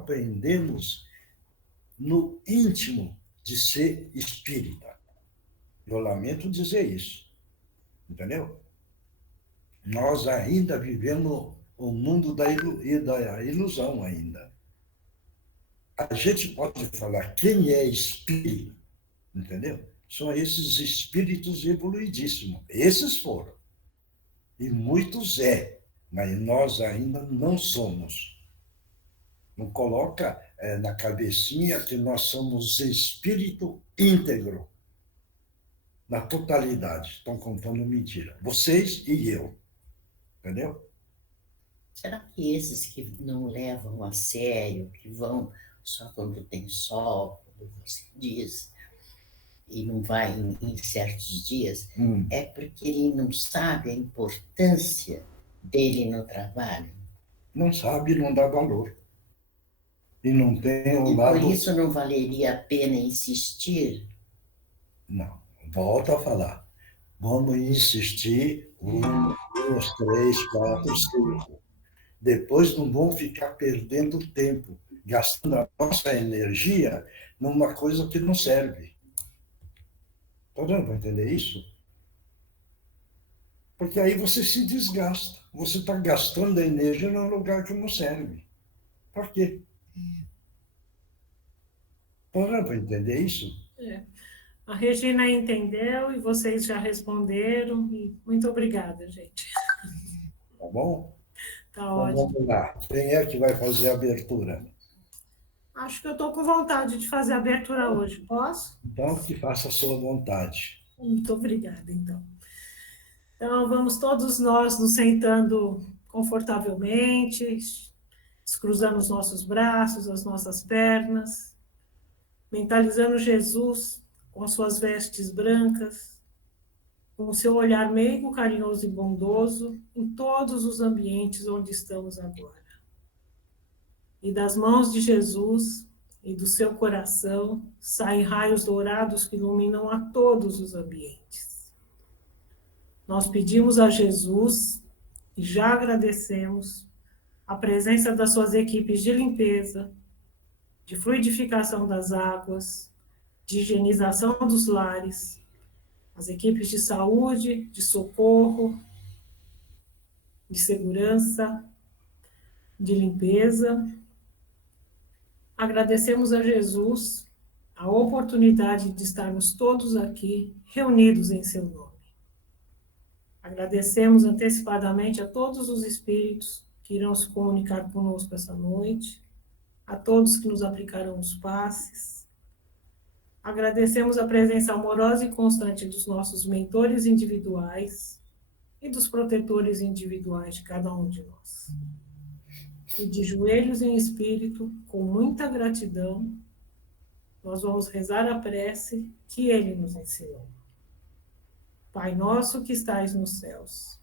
aprendemos no íntimo de ser espírita. Eu lamento dizer isso, entendeu? Nós ainda vivemos o mundo da ilusão ainda. A gente pode falar quem é espírito, entendeu? São esses espíritos evoluidíssimos. Esses foram. E muitos mas nós ainda não somos. Não coloca na cabecinha que nós somos espírito íntegro, na totalidade. Estão contando mentira. Vocês e eu. Entendeu? Será que esses que não levam a sério, que vão só quando tem sol, como você diz, e não vai em certos dias, é porque ele não sabe a importância dele no trabalho? Não sabe, não dá valor. E não tem um E lado... por isso não valeria a pena insistir? Não, volto a falar. Vamos insistir, 1, 2, 3, 4, 5. Depois não vão ficar perdendo tempo, gastando a nossa energia numa coisa que não serve. Está dando para entender isso? Porque aí você se desgasta. Você está gastando a energia num lugar que não serve. Por quê? Está dando para entender isso? A Regina entendeu e vocês já responderam. E muito obrigada, gente. Tá bom? Tá Então ótimo. vamos lá. Quem é que vai fazer a abertura? Acho que eu estou com vontade de fazer a abertura hoje. Posso? Então, que faça a sua vontade. Muito obrigada, então. Então, vamos todos nós nos sentando confortavelmente, descruzando os nossos braços, as nossas pernas, mentalizando Jesus com as suas vestes brancas, com o seu olhar meigo, carinhoso e bondoso em todos os ambientes onde estamos agora. E das mãos de Jesus e do seu coração saem raios dourados que iluminam a todos os ambientes. Nós pedimos a Jesus e já agradecemos a presença das suas equipes de limpeza, de fluidificação das águas, de higienização dos lares, as equipes de saúde, de socorro, de segurança, de limpeza. Agradecemos a Jesus a oportunidade de estarmos todos aqui reunidos em seu nome. Agradecemos antecipadamente a todos os espíritos que irão se comunicar conosco essa noite, a todos que nos aplicarão os passes. Agradecemos a presença amorosa e constante dos nossos mentores individuais e dos protetores individuais de cada um de nós. E de joelhos em espírito, com muita gratidão, nós vamos rezar a prece que ele nos ensinou. Pai nosso que estais nos céus,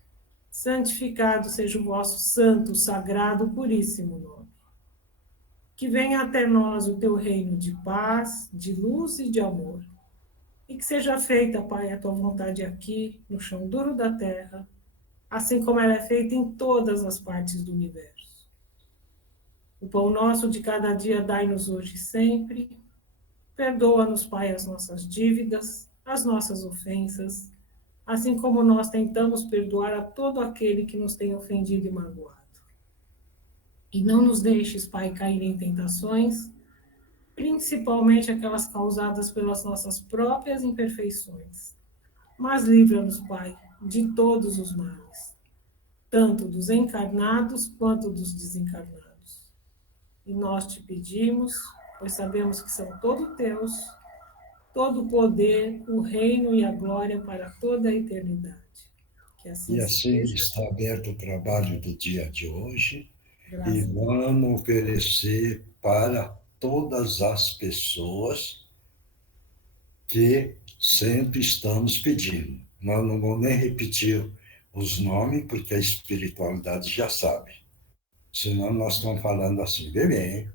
santificado seja o vosso santo, sagrado, puríssimo nome. Que venha até nós o teu reino de paz, de luz e de amor. E que seja feita, Pai, a tua vontade aqui, no chão duro da terra, assim como ela é feita em todas as partes do universo. O pão nosso de cada dia dai-nos hoje e sempre. Perdoa-nos, Pai, as nossas dívidas, as nossas ofensas, assim como nós tentamos perdoar a todo aquele que nos tem ofendido e magoado. E não nos deixes, Pai, cair em tentações, principalmente aquelas causadas pelas nossas próprias imperfeições. Mas livra-nos, Pai, de todos os males, tanto dos encarnados quanto dos desencarnados. E nós te pedimos, pois sabemos que são todos teus, todo o poder, o reino e a glória para toda a eternidade. Que assim E assim seja. está aberto o trabalho do dia de hoje. Graças E vamos oferecer para todas as pessoas que sempre estamos pedindo. Nós não vamos nem repetir os nomes, porque a espiritualidade já sabe. Senão nós estamos falando assim, bem,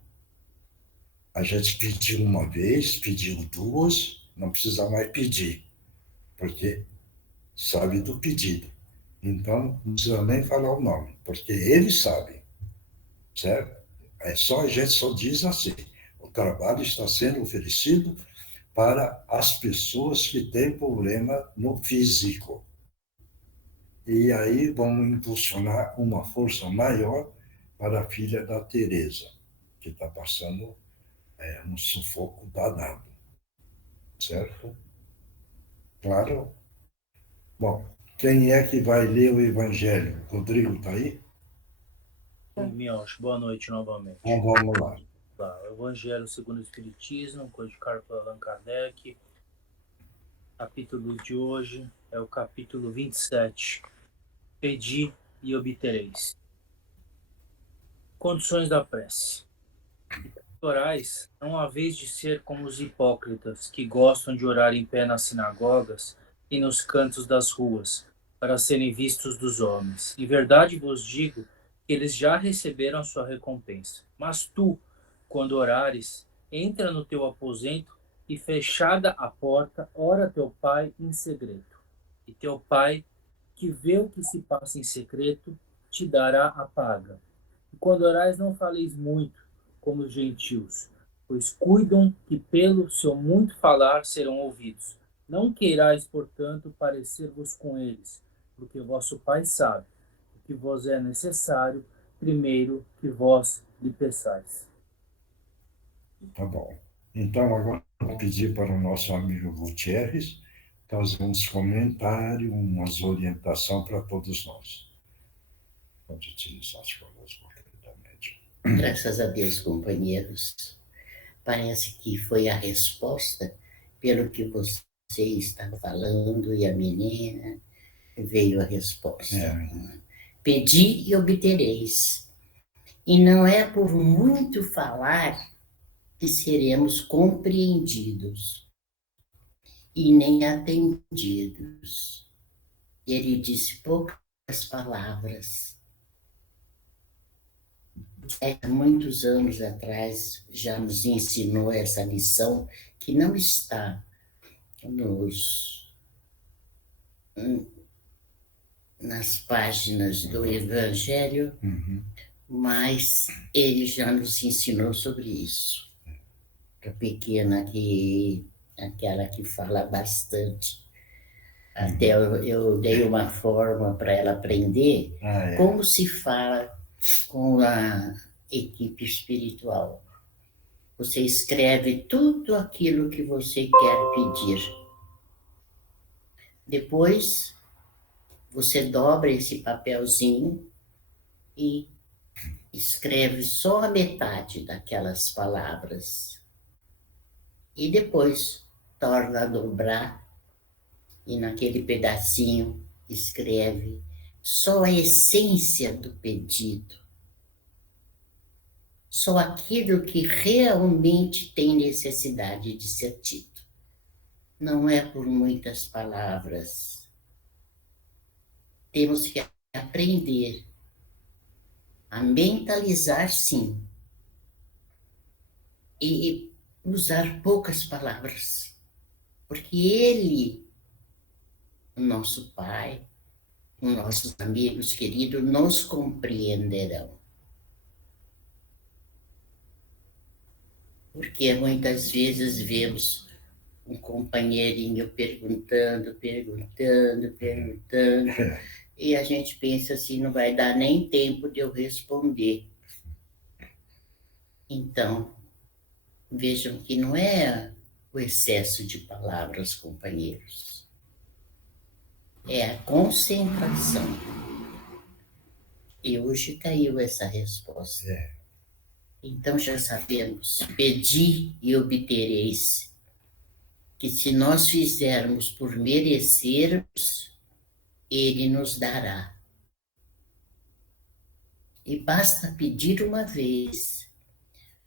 a gente pediu uma vez, pediu duas, não precisa mais pedir, porque sabe do pedido. Então, não precisa nem falar o nome, porque eles sabem, certo? A gente só diz assim, o trabalho está sendo oferecido para as pessoas que têm problema no físico. E aí vamos impulsionar uma força maior para a filha da Teresa, que está passando um sufoco danado. Certo? Claro? Bom, quem é que vai ler o Evangelho? Rodrigo está aí? Miocha, boa noite novamente. Então vamos lá. Tá, o Evangelho segundo o Espiritismo, codificado por Allan Kardec. Capítulo de hoje é o capítulo 27. Pedi e obtereis. Condições da prece. Orais não há vez de ser como os hipócritas, que gostam de orar em pé nas sinagogas e nos cantos das ruas, para serem vistos dos homens. Em verdade vos digo que eles já receberam a sua recompensa. Mas tu, quando orares, entra no teu aposento e, fechada a porta, ora teu pai em segredo. E teu pai, que vê o que se passa em secreto, te dará a paga. E quando orais, não faleis muito, como os gentios, pois cuidam que pelo seu muito falar serão ouvidos. Não queirais, portanto, parecer-vos com eles, porque vosso Pai sabe o que vos é necessário, primeiro que vós lhe peçais. Tá bom. Então, agora eu vou pedir para o nosso amigo Gutierrez fazer uns comentários, umas orientações para todos nós. Pode utilizar as palavras completamente. Graças a Deus, companheiros. Parece que foi a resposta pelo que você está falando e a menina veio a resposta. Pedi e obtereis. E não é por muito falar que seremos compreendidos e nem atendidos. Ele disse poucas palavras. Há muitos anos atrás já nos ensinou essa lição que não está nas páginas do Evangelho, mas ele já nos ensinou sobre isso. A pequena, aquela que fala bastante. Até eu dei uma forma para ela aprender como se fala com a equipe espiritual. Você escreve tudo aquilo que você quer pedir. Depois, você dobra esse papelzinho e escreve só a metade daquelas palavras. E depois, torna a dobrar e naquele pedacinho escreve só a essência do pedido. Só aquilo que realmente tem necessidade de ser dito. Não é por muitas palavras. Temos que aprender a mentalizar, sim, e usar poucas palavras, porque Ele, o nosso Pai, os nossos amigos queridos, nos compreenderão. Porque muitas vezes vemos um companheirinho perguntando, e a gente pensa assim, não vai dar nem tempo de eu responder. Então, vejam que não é o excesso de palavras, companheiros. É a concentração. E hoje caiu essa resposta. Então já sabemos, pedi e obtereis, que se nós fizermos por merecermos, Ele nos dará. E basta pedir uma vez,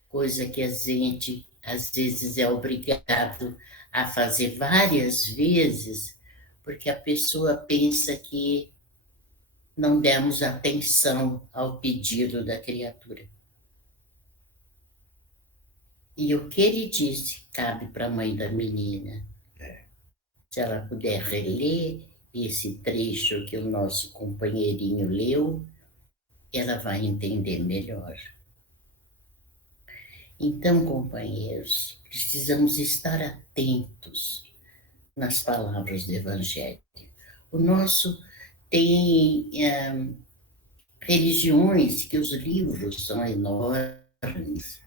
coisa que a gente às vezes é obrigado a fazer várias vezes, porque a pessoa pensa que não demos atenção ao pedido da criatura. E o que ele disse cabe para a mãe da menina. Se ela puder reler esse trecho que o nosso companheirinho leu, ela vai entender melhor. Então, companheiros, precisamos estar atentos nas palavras do Evangelho. O nosso tem religiões que os livros são enormes.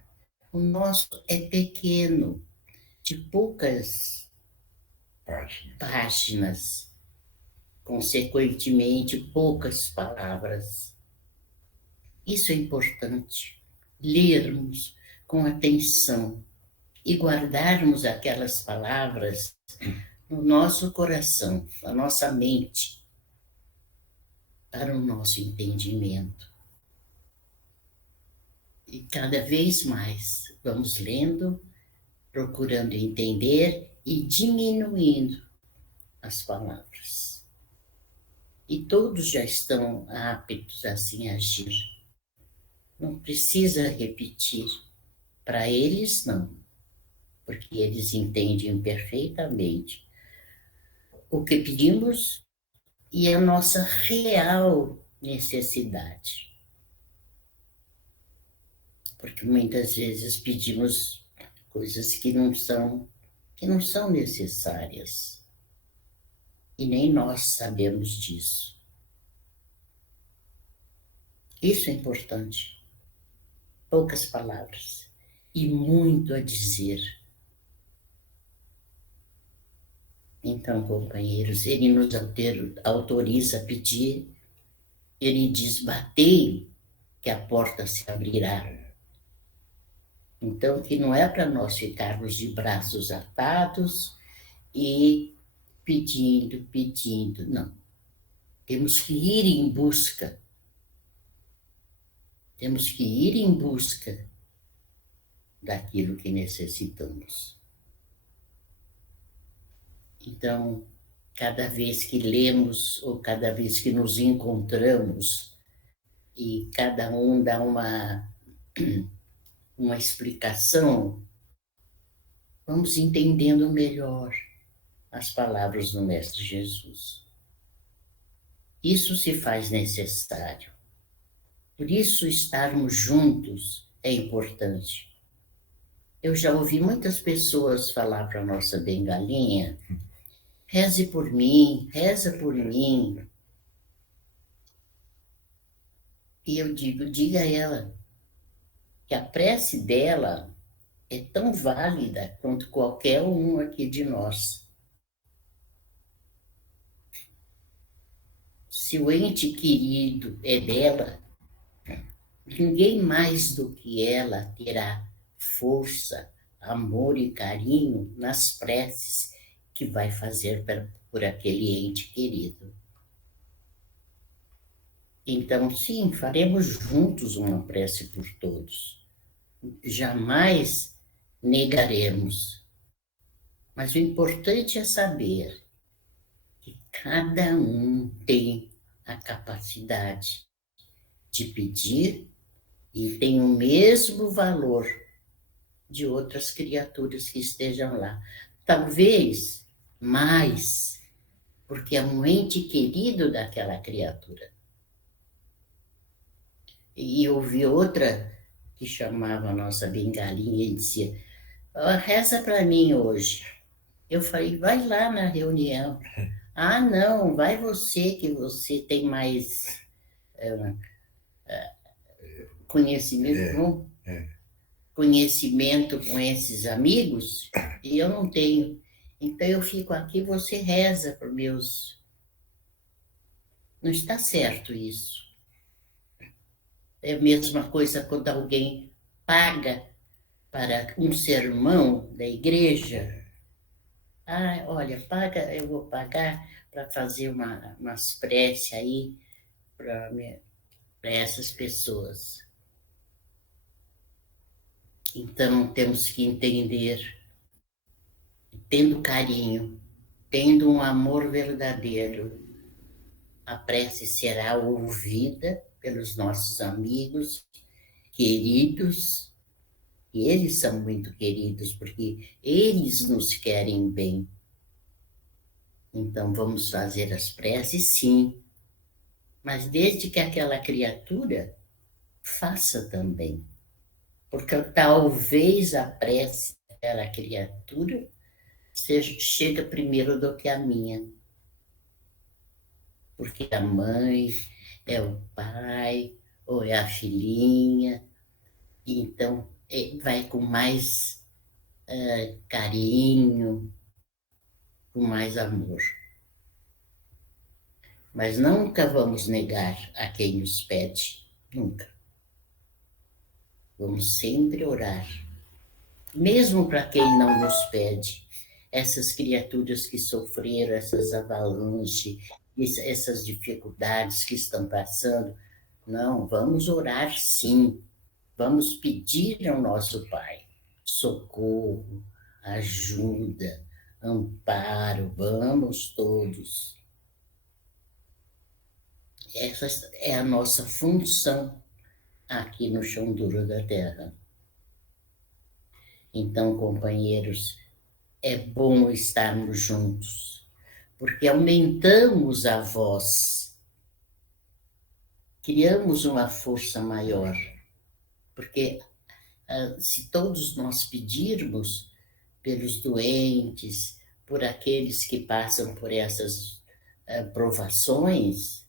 O nosso é pequeno, de poucas páginas, consequentemente, poucas palavras. Isso é importante, lermos com atenção e guardarmos aquelas palavras no nosso coração, na nossa mente, para o nosso entendimento. E cada vez mais vamos lendo, procurando entender e diminuindo as palavras. E todos já estão aptos assim a agir. Não precisa repetir. Para eles, não, porque eles entendem perfeitamente o que pedimos e a nossa real necessidade. Porque muitas vezes pedimos coisas que não são necessárias. E nem nós sabemos disso. Isso é importante. Poucas palavras e muito a dizer. Então, companheiros, ele nos autoriza a pedir, ele diz: batei, que a porta se abrirá. Então, que não é para nós ficarmos de braços atados e pedindo, não. Temos que ir em busca. Temos que ir em busca daquilo que necessitamos. Então, cada vez que lemos ou cada vez que nos encontramos e cada um dá uma explicação, vamos entendendo melhor as palavras do Mestre Jesus. Isso se faz necessário. Por isso, estarmos juntos é importante. Eu já ouvi muitas pessoas falar para a nossa bengalinha: reze por mim, reza por mim. E eu diga a ela que a prece dela é tão válida quanto qualquer um aqui de nós. Se o ente querido é dela, ninguém mais do que ela terá força, amor e carinho nas preces que vai fazer por aquele ente querido. Então, sim, faremos juntos uma prece por todos. Jamais negaremos. Mas o importante é saber que cada um tem a capacidade de pedir e tem o mesmo valor de outras criaturas que estejam lá. Talvez mais, porque é um ente querido daquela criatura. E eu ouvi outra que chamava a nossa bengalinha e dizia: reza para mim hoje. Eu falei: vai lá na reunião. Ah, não, vai você, que você tem mais conhecimento, conhecimento com esses amigos, e eu não tenho. Então eu fico aqui, você reza para meus... Não está certo isso. É a mesma coisa quando alguém paga para um sermão da igreja. Ah, olha, paga, eu vou pagar para fazer umas preces aí para essas pessoas. Então, temos que entender, tendo carinho, tendo um amor verdadeiro, a prece será ouvida pelos nossos amigos queridos, e eles são muito queridos, porque eles nos querem bem. Então, vamos fazer as preces, sim, mas desde que aquela criatura faça também. Porque talvez a prece daquela criatura chega primeiro do que a minha. Porque a mãe é o pai, ou é a filhinha, então vai com mais carinho, com mais amor. Mas nunca vamos negar a quem nos pede, nunca. Vamos sempre orar, mesmo para quem não nos pede. Essas criaturas que sofreram essas avalanches, essas dificuldades que estão passando, não, vamos orar sim. Vamos pedir ao nosso Pai socorro, ajuda, amparo, vamos todos. Essa é a nossa função aqui no chão duro da terra. Então, companheiros, é bom estarmos juntos, porque aumentamos a voz, criamos uma força maior, porque se todos nós pedirmos pelos doentes, por aqueles que passam por essas provações,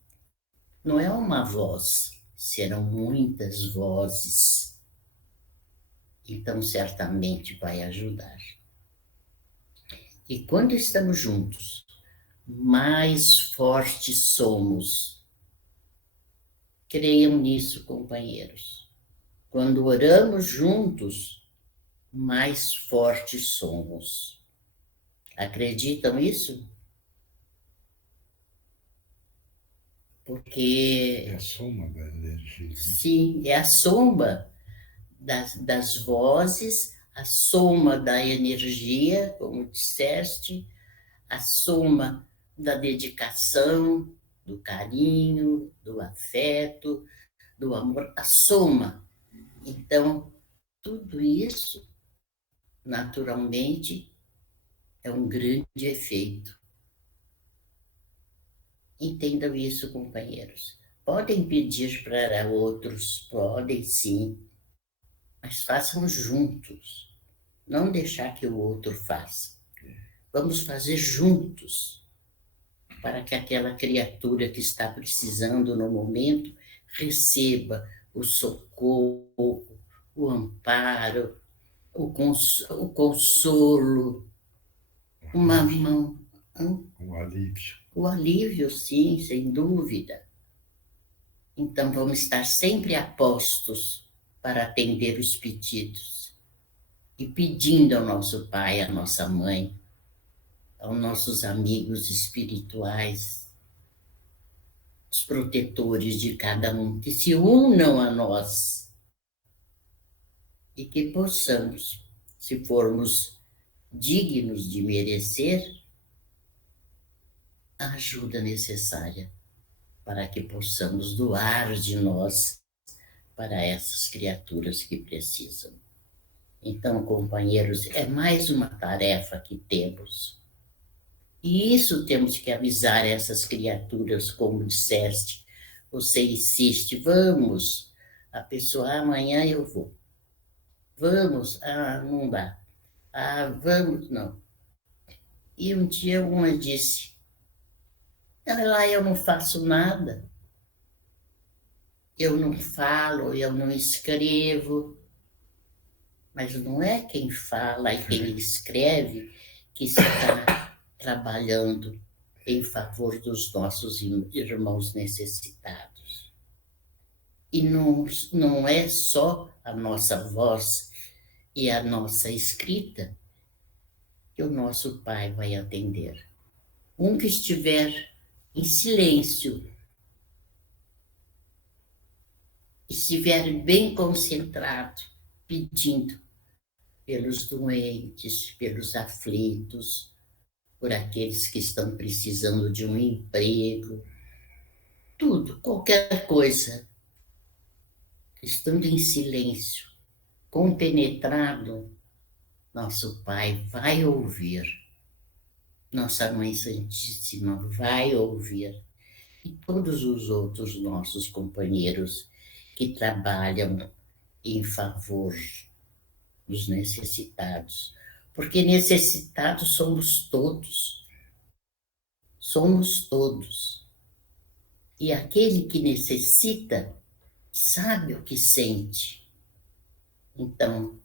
não é uma voz, serão muitas vozes. Então, certamente vai ajudar. E quando estamos juntos, mais fortes somos. Creiam nisso, companheiros. Quando oramos juntos, mais fortes somos. Acreditam nisso? Porque... É a soma da energia. Sim, é a soma das vozes, a soma da energia, como disseste, a soma da dedicação, do carinho, do afeto, do amor, a soma. Então, tudo isso, naturalmente, é um grande efeito. Entendam isso, companheiros. Podem pedir para outros, podem sim, mas façam juntos. Não deixar que o outro faça. Vamos fazer juntos, para que aquela criatura que está precisando no momento receba o socorro, o amparo, o consolo, uma mão. O alívio. O alívio, sim, sem dúvida. Então, vamos estar sempre a postos para atender os pedidos e pedindo ao nosso pai, à nossa mãe, aos nossos amigos espirituais, os protetores de cada um, que se unam a nós e que possamos, se formos dignos de merecer, a ajuda necessária para que possamos doar de nós para essas criaturas que precisam. Então, companheiros, é mais uma tarefa que temos. E isso temos que avisar essas criaturas, como disseste. Você insiste, vamos. A pessoa, amanhã eu vou. Vamos, não dá. Vamos, não. E um dia uma disse, lá eu não faço nada. Eu não falo, eu não escrevo. Mas não é quem fala e quem escreve que está trabalhando em favor dos nossos irmãos necessitados. E não é só a nossa voz e a nossa escrita que o nosso Pai vai atender. Um que estiver em silêncio, estiver bem concentrado, pedindo pelos doentes, pelos aflitos, por aqueles que estão precisando de um emprego, tudo, qualquer coisa, estando em silêncio, compenetrado, nosso Pai vai ouvir, nossa Mãe Santíssima vai ouvir, e todos os outros nossos companheiros que trabalham em favor dos necessitados, porque necessitados somos todos. Somos todos. E aquele que necessita sabe o que sente. Então,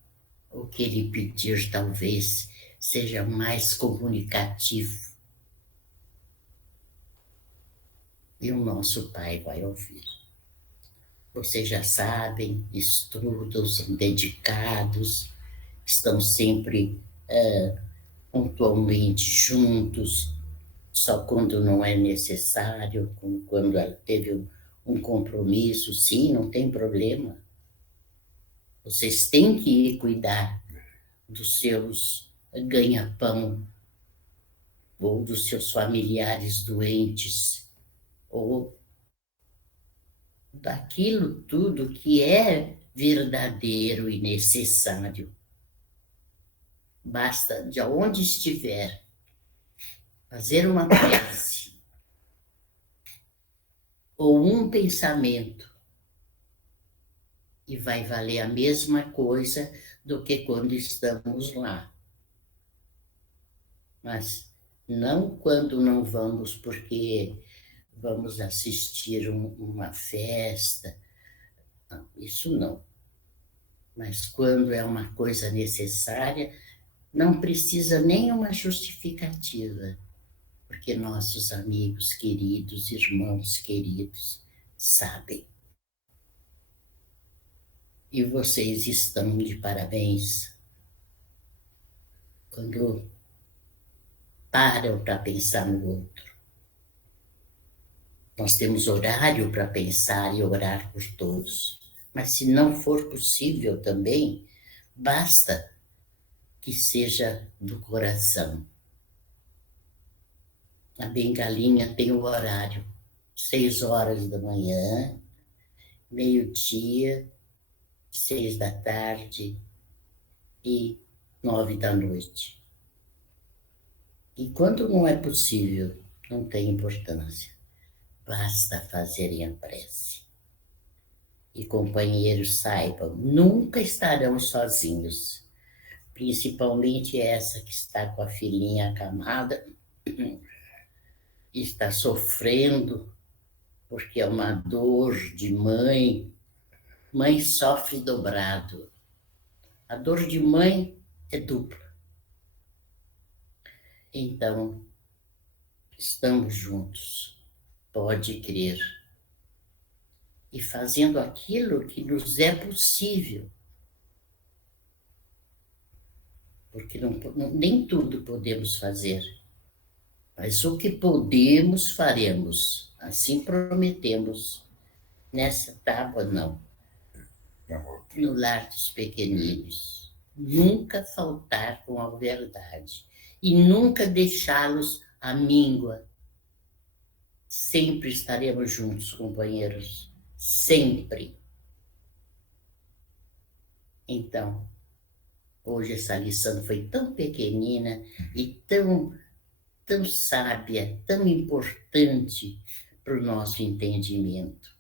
o que ele pedir talvez seja mais comunicativo. E o nosso Pai vai ouvir. Vocês já sabem, estudam, são dedicados, estão sempre pontualmente juntos, só quando não é necessário, quando teve um compromisso, sim, não tem problema. Vocês têm que ir cuidar dos seus ganha-pão, ou dos seus familiares doentes, ou daquilo tudo que é verdadeiro e necessário. Basta, de onde estiver, fazer uma prece ou um pensamento e vai valer a mesma coisa do que quando estamos lá. Mas não quando não vamos porque vamos assistir uma festa, não, isso não. Mas quando é uma coisa necessária, não precisa nenhuma justificativa, porque nossos amigos queridos, irmãos queridos, sabem. E vocês estão de parabéns quando param para pensar no outro. Nós temos horário para pensar e orar por todos, mas se não for possível também, basta que seja do coração. A bengalinha tem o horário, 6 horas da manhã, meio-dia, 6 da tarde e 9 da noite. E quando não é possível, não tem importância. Basta fazerem a prece. E companheiros saibam, nunca estarão sozinhos. Principalmente essa que está com a filhinha acamada, está sofrendo, porque é uma dor de mãe. Mãe sofre dobrado. A dor de mãe é dupla. Então, estamos juntos, pode crer. E fazendo aquilo que nos é possível. Porque nem tudo podemos fazer. Mas o que podemos, faremos. Assim prometemos. Nessa tábua, não. No lar dos pequeninos. Nunca faltar com a verdade. E nunca deixá-los à míngua. Sempre estaremos juntos, companheiros. Sempre. Então, hoje essa lição foi tão pequenina e tão sábia, tão importante para o nosso entendimento.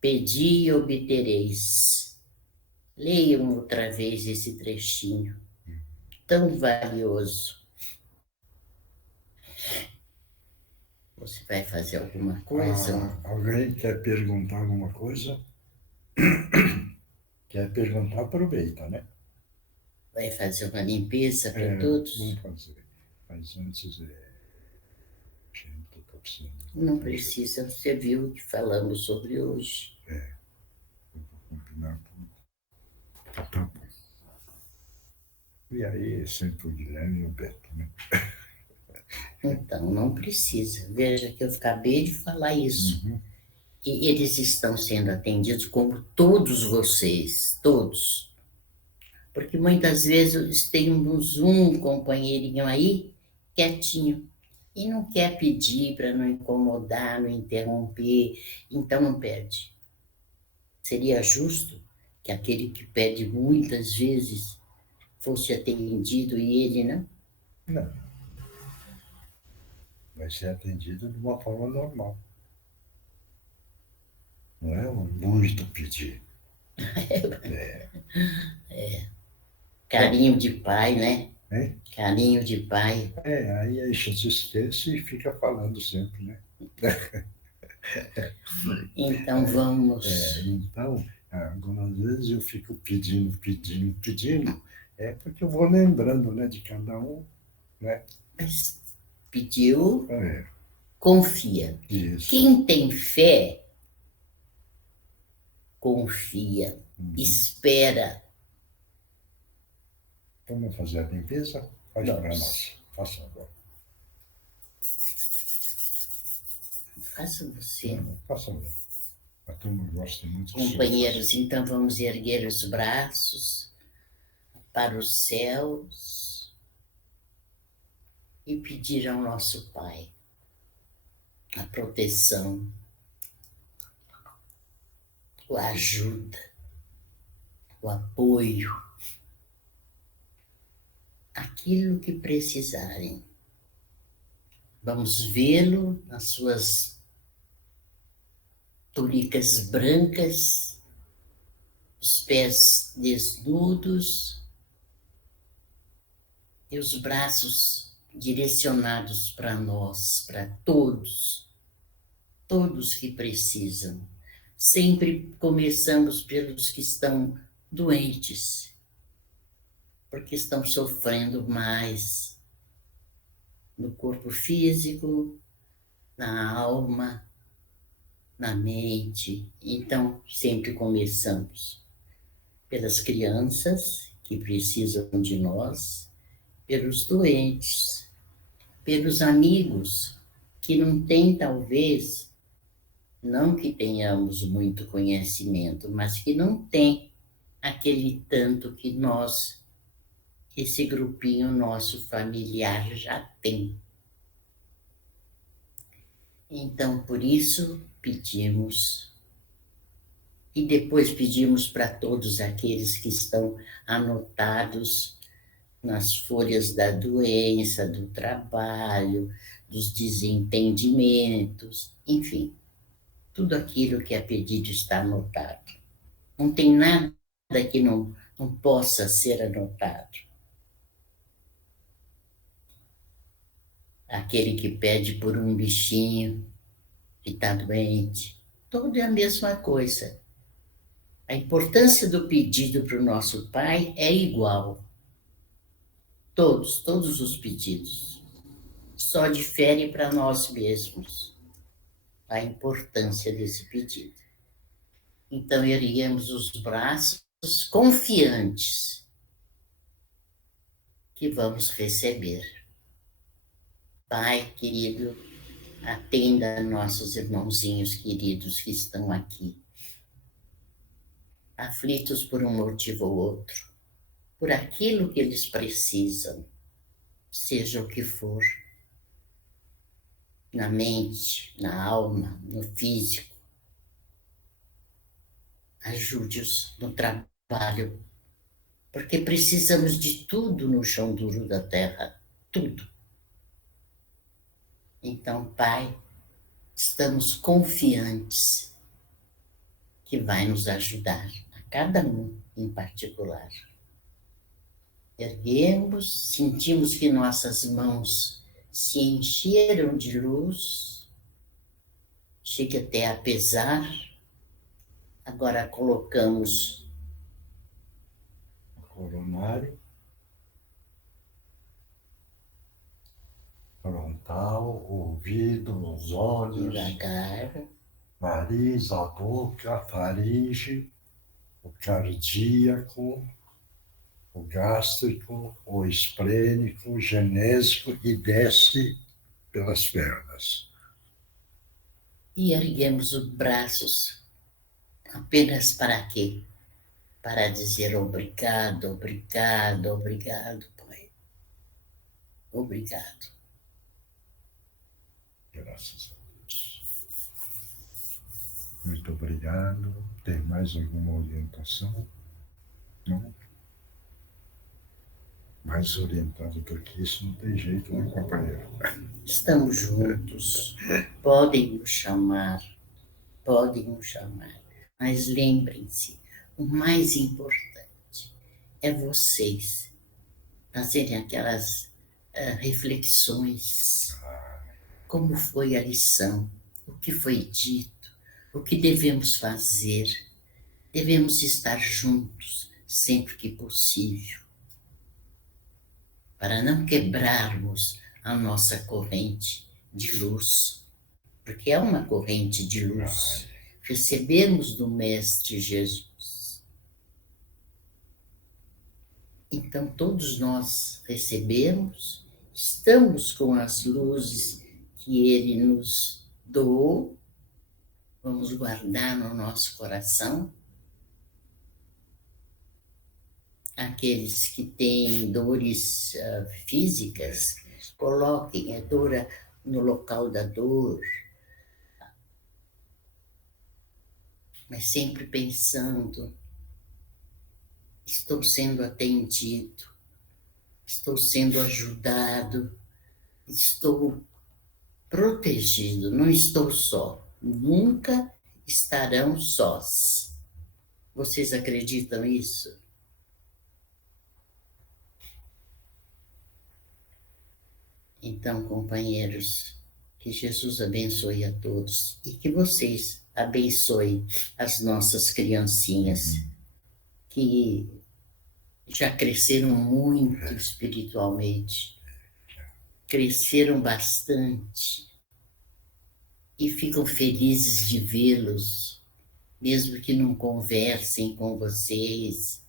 Pedi e obtereis. Leiam outra vez esse trechinho, tão valioso. Você vai fazer alguma coisa? Alguém quer perguntar alguma coisa? Quer perguntar, aproveita, né? Vai fazer uma limpeza para todos? Vamos fazer. Mas antes, gente, está precisando. Não precisa, você viu o que falamos sobre hoje. Eu vou combinar tudo. Tá bom. E aí, sempre o Guilherme e o Beto, né? Então, não precisa. Veja que eu acabei de falar isso. Que eles estão sendo atendidos como todos vocês, todos. Porque muitas vezes temos um companheirinho aí, quietinho, e não quer pedir para não incomodar, não interromper, então não pede. Seria justo que aquele que pede muitas vezes fosse atendido e ele não? Não. Vai ser atendido de uma forma normal. Não é muito pedir. Carinho de pai, né? Hein? Carinho de pai. Aí a gente esquece e fica falando sempre, né? Então vamos. Então, algumas vezes eu fico pedindo, porque eu vou lembrando, né, de cada um, né? Mas pediu, É, confia. isso. Quem tem fé, confia, espera. Vamos fazer a limpeza? Faz para Vamos. nós. Faça agora. Faça você. Faça agora. A turma gosta muito que Companheiros, então vamos erguer os braços para os céus e pedir ao nosso Pai a proteção, a ajuda, o apoio, aquilo que precisarem. Vamos vê-lo nas suas túnicas brancas, os pés desnudos e os braços direcionados para nós, para todos, todos que precisam. Sempre começamos pelos que estão doentes, porque estão sofrendo mais no corpo físico, na alma, na mente. Então, sempre começamos pelas crianças que precisam de nós, pelos doentes, pelos amigos que não têm, talvez, não que tenhamos muito conhecimento, mas que não têm aquele tanto que nós, esse grupinho nosso familiar já tem. Então, por isso, pedimos. E depois pedimos para todos aqueles que estão anotados nas folhas da doença, do trabalho, dos desentendimentos, enfim, tudo aquilo que é pedido está anotado. Não tem nada que não possa ser anotado. Aquele que pede por um bichinho que está doente, tudo é a mesma coisa. A importância do pedido para o nosso Pai é igual. Todos os pedidos. Só difere para nós mesmos a importância desse pedido. Então, erguemos os braços confiantes que vamos receber. Pai querido, atenda nossos irmãozinhos queridos que estão aqui, aflitos por um motivo ou outro, por aquilo que eles precisam, seja o que for, na mente, na alma, no físico. Ajude-os no trabalho, porque precisamos de tudo no chão duro da terra, tudo. Então, Pai, estamos confiantes que vai nos ajudar, a cada um em particular. Erguemos, sentimos que nossas mãos se encheram de luz, chega até a pesar. Agora colocamos o coronário, frontal, ouvido, os olhos, devagar, nariz, a boca, a faringe, o cardíaco, o gástrico, o esplênico, o genésico e desce pelas pernas. e erguemos os braços apenas para quê? Para dizer obrigado, obrigado, obrigado, Pai. Obrigado. Graças a Deus. Muito obrigado. Tem mais alguma orientação? Não? Mais orientado do que isso não tem jeito, né, companheiro? Estamos juntos. Podem nos chamar. Mas lembrem-se, o mais importante é vocês fazerem aquelas reflexões. Como foi a lição? O que foi dito? O que devemos fazer? Devemos estar juntos sempre que possível, para não quebrarmos a nossa corrente de luz, porque é uma corrente de luz. Recebemos do Mestre Jesus. Então, todos nós recebemos, estamos com as luzes que Ele nos doou, vamos guardar no nosso coração. Aqueles que têm dores físicas, coloquem a dor no local da dor, mas sempre pensando, estou sendo atendido, estou sendo ajudado, estou protegido, não estou só, nunca estarão sós. Vocês acreditam nisso? Então, companheiros, que Jesus abençoe a todos e que vocês abençoem as nossas criancinhas, que já cresceram muito espiritualmente, cresceram bastante e ficam felizes de vê-los, mesmo que não conversem com vocês.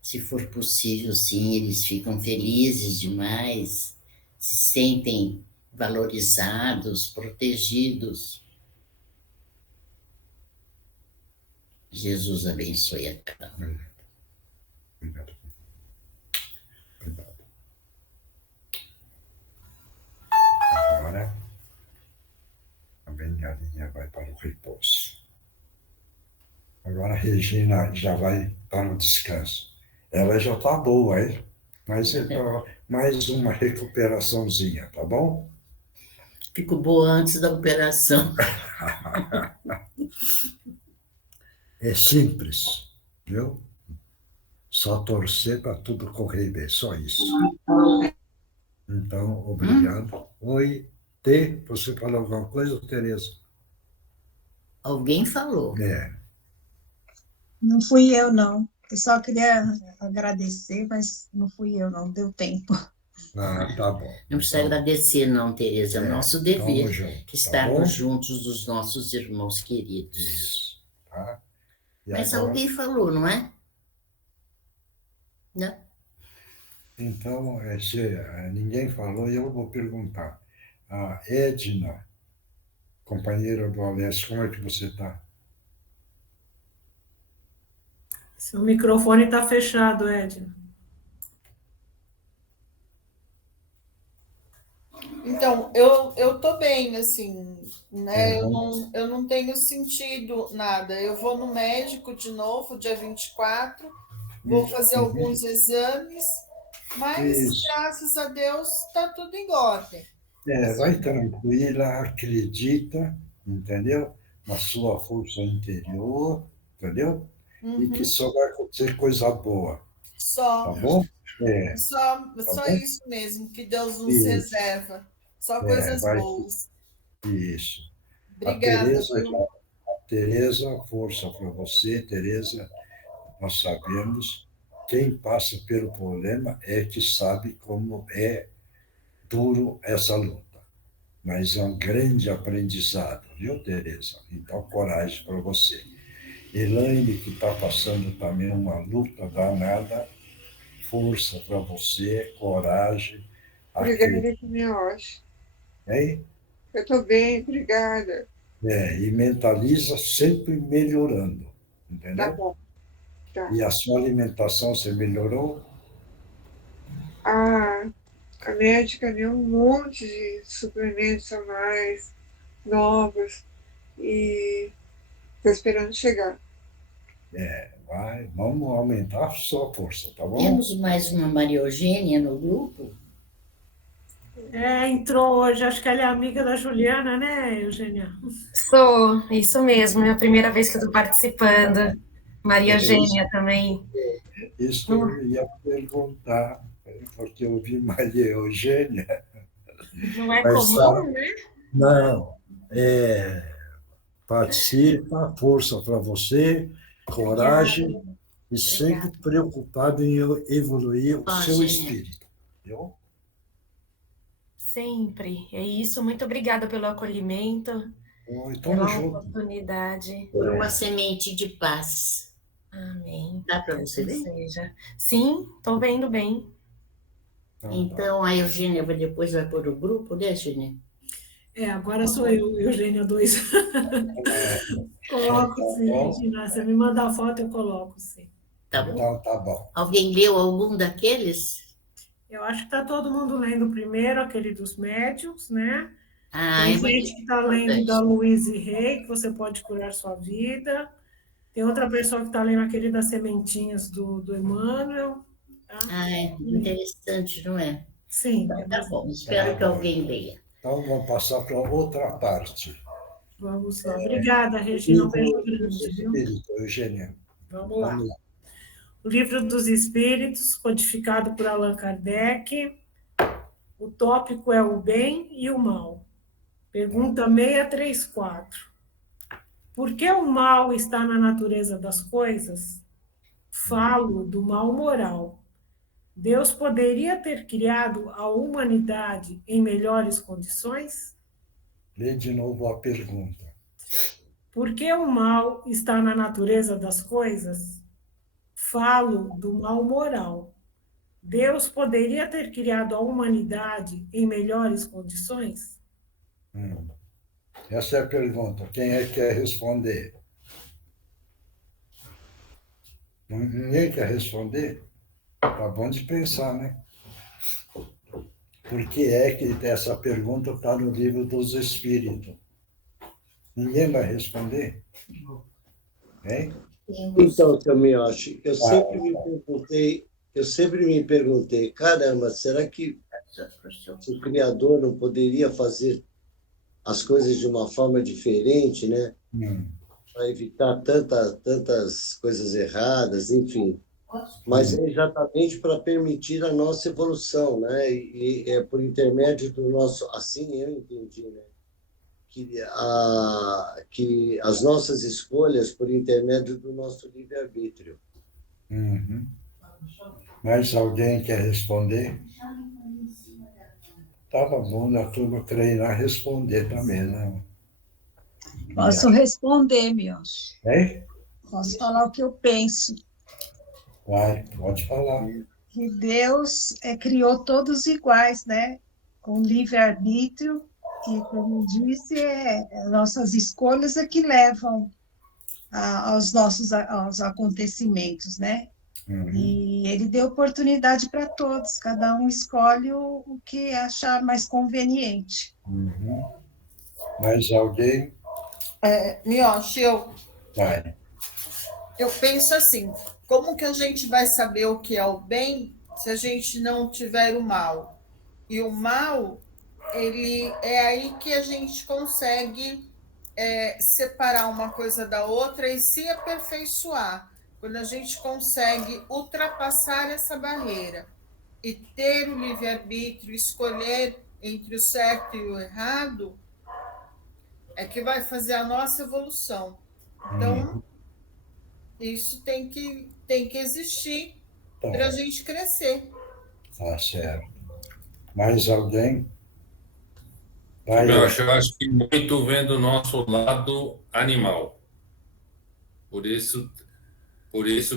Se for possível, sim, eles ficam felizes demais, se sentem valorizados, protegidos. Jesus abençoe a cada um. Obrigado. Obrigado. Agora, a Benjaminha vai para o repouso. Agora a Regina já vai para o descanso. Ela já está boa, hein? Mas é mais uma recuperaçãozinha, tá bom? Fico boa antes da operação. É simples, viu? Só torcer para tudo correr bem, só isso. Então, obrigado. Oi, você falou alguma coisa, Tereza? Alguém falou. Não fui eu, não. Eu só queria agradecer, mas não fui eu, não. Deu tempo. Ah, tá bom. Não precisa agradecer, não, Tereza. É o nosso dever junto, estarmos juntos dos nossos irmãos queridos. Isso, tá? Mas agora... alguém falou, não é? Não? Então, se ninguém falou, eu vou perguntar. A Edna, companheira do Alessio, como é que você está? Seu microfone está fechado, Edna. Então, eu tô bem, assim, né? Eu não tenho sentido nada. Eu vou no médico de novo, dia 24, vou fazer alguns exames, mas graças a Deus está tudo em ordem. Vai tranquila, acredita, entendeu? Na sua força interior, entendeu? E que só vai acontecer coisa boa. Só. Tá bom? Só isso mesmo, que Deus nos reserva. Só coisas boas. Isso. Obrigada. A Tereza, força para você, Tereza. Nós sabemos, quem passa pelo problema é que sabe como é duro essa luta. Mas é um grande aprendizado, viu, Tereza? Então, coragem para você. Elaine, que está passando também uma luta danada, força para você, coragem. Obrigada, minha hoje. Hein? Eu estou bem, obrigada. E mentaliza sempre melhorando, entendeu? Tá bom. Tá. E a sua alimentação, você melhorou? A médica deu um monte de suplementos a mais, novos, e estou esperando chegar. Vamos aumentar a sua força, tá bom? Temos mais uma Maria Eugênia no grupo? Entrou hoje, acho que ela é amiga da Juliana, né, Eugênia? Sou, isso mesmo, é a primeira vez que eu estou participando. Maria É Eugênia também. isso que eu ia perguntar, porque eu vi Maria Eugênia, Não é mas comum, né? não, participa, força para você, coragem e sempre Obrigada. preocupado em evoluir o seu Eugênia. espírito. Viu? Sempre. É isso. Muito obrigada pelo acolhimento, Oi, pela tamo junto. oportunidade. Por uma semente de paz. Amém. Dá para Que você assim ver? seja. Sim, estou vendo bem. Então, a Eugênia depois vai pôr o grupo, né, Eugênia? Agora sou eu, Eugênia 2. Coloco sim, bom. Regina. Se me mandar foto, eu coloco sim. Tá bom? Então, tá bom. Alguém leu algum daqueles? Eu acho que está todo mundo lendo primeiro aquele dos médiuns, né? Ah, Tem é muito gente que está lendo da importante. Louise Hay, que você pode curar sua vida. Tem outra pessoa que está lendo aquele das sementinhas do Emmanuel. Tá? Ah, é interessante, não é? Sim, Então, é tá bom. Espero que Tá bom. alguém leia. Então, vamos passar para outra parte. Vamos lá. Obrigada, O Regina. Um beijo livro dos grande, viu? Espíritos, Eugênia. Vamos lá. Vamos lá. O Livro dos Espíritos, codificado por Allan Kardec. O tópico é o bem e o mal. Pergunta 634. Por que o mal está na natureza das coisas? Falo do mal moral. Deus poderia ter criado a humanidade em melhores condições? Lê de novo a pergunta. Por que o mal está na natureza das coisas? Falo do mal moral. Deus poderia ter criado a humanidade em melhores condições? Essa é a pergunta. Quem é que quer responder? Ninguém quer responder? Tá bom de pensar, né? Por que é que essa pergunta está no Livro dos Espíritos? Ninguém vai responder? Hein? Então, Camioche, eu sempre me perguntei, caramba, será que o Criador não poderia fazer as coisas de uma forma diferente, né? Para evitar tantas coisas erradas, enfim. Mas é exatamente para permitir a nossa evolução, né? E é por intermédio do nosso, assim eu entendi, né? Que as nossas escolhas por intermédio do nosso livre-arbítrio. Mais alguém quer responder? Estava bom da turma treinar responder também, né? Posso responder, Miocho. Posso falar o que eu penso. Vai, pode falar. Que Deus criou todos iguais, né? Com livre-arbítrio, e, como disse, nossas escolhas é que levam aos acontecimentos, né? E ele deu oportunidade para todos, cada um escolhe o que achar mais conveniente. Mais alguém? Mioche, Vai. eu penso assim, como que a gente vai saber o que é o bem se a gente não tiver o mal? E o mal, ele é aí que a gente consegue separar uma coisa da outra e se aperfeiçoar. Quando a gente consegue ultrapassar essa barreira e ter o livre-arbítrio, escolher entre o certo e o errado, é que vai fazer a nossa evolução. Então, isso tem que existir para a gente crescer. Tá certo. Mais alguém? Eu acho que muito vem do nosso lado animal. Por isso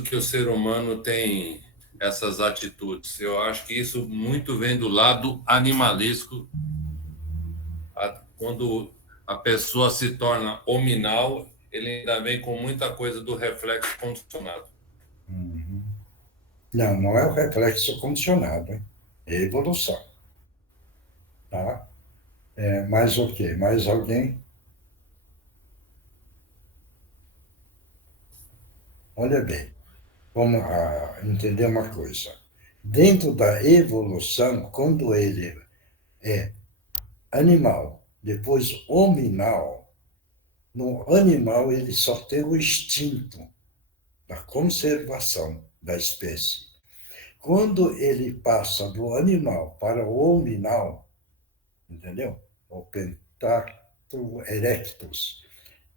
que o ser humano tem essas atitudes. Eu acho que isso muito vem do lado animalesco. Quando a pessoa se torna hominal, ele ainda vem com muita coisa do reflexo condicionado. Não, não é o reflexo condicionado, hein? É a evolução. Tá? Mais o quê? Mais alguém? Olha bem, vamos entender uma coisa. Dentro da evolução, quando ele é animal, depois hominal, no animal ele só tem o instinto, da conservação da espécie. Quando ele passa do animal para o hominal, entendeu? O Pentacto erectus,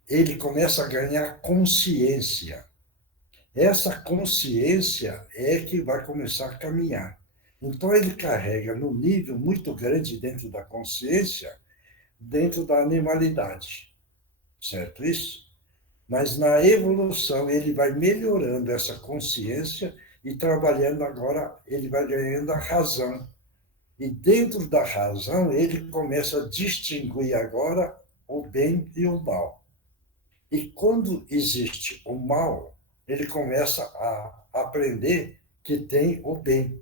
ele começa a ganhar consciência. Essa consciência é que vai começar a caminhar. Então, ele carrega num nível muito grande dentro da consciência, dentro da animalidade. Certo isso? Mas na evolução, ele vai melhorando essa consciência e trabalhando agora, ele vai ganhando a razão. E dentro da razão, ele começa a distinguir agora o bem e o mal. E quando existe o mal, ele começa a aprender que tem o bem.